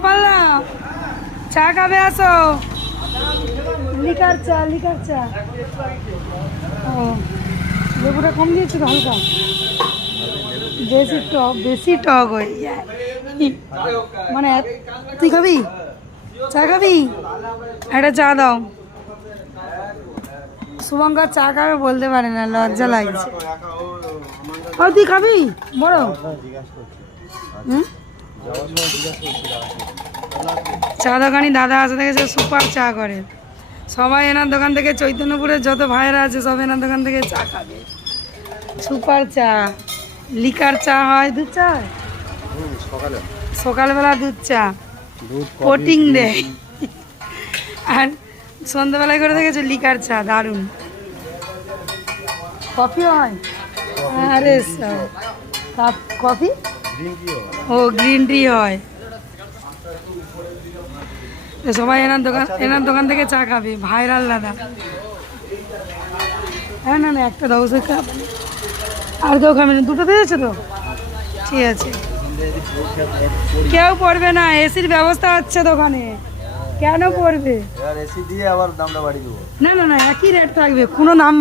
গোপালদা চা খাবে আসো। লিকার চা ও লেবুটা কম দিয়েছি তো হালকা, বেশি টক হয়ে যায়। মানে তুই খাবি চা খাবি? একটা চা দাও। শুভঙ্কর চা খাবে বলতে পারে না, লজ্জা লাগছে। তুই খাবি বড়? চা দোকানি দাদা আসে দেখেছে, সুপার চা করে। সবাই এনার দোকান থেকে, চৈতন্যপুরের যত ভাইরা আছে সব এনার দোকান থেকে চা খাবে। সুপার চা, লিকার চা হয়, দুধ চা হয় সকালবেলা, দুধ চা কোটিং দেয়। আর সন্ধ্যাবেলায় করে দেখেছো লিকার চা, দারুণ। কফিও হয়? আরে কাপ কফি, ও গ্রিন টি হয়। সবাই এনার দোকান থেকে চা খাবে, ভাইরাল দাদা। হ্যাঁ না একটা দাও, সে খাবে। আর কেউ খাবে না? দুটো পেয়েছো তো, ঠিক আছে। কেউ পড়বে না, এসির ব্যবস্থা হচ্ছে দোকানে, কেন পড়বে? না একই রেট থাকবে, কোনো দাম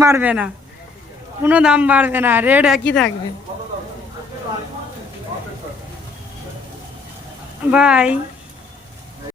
বাড়বে না, রেট একই থাকবে। বাই।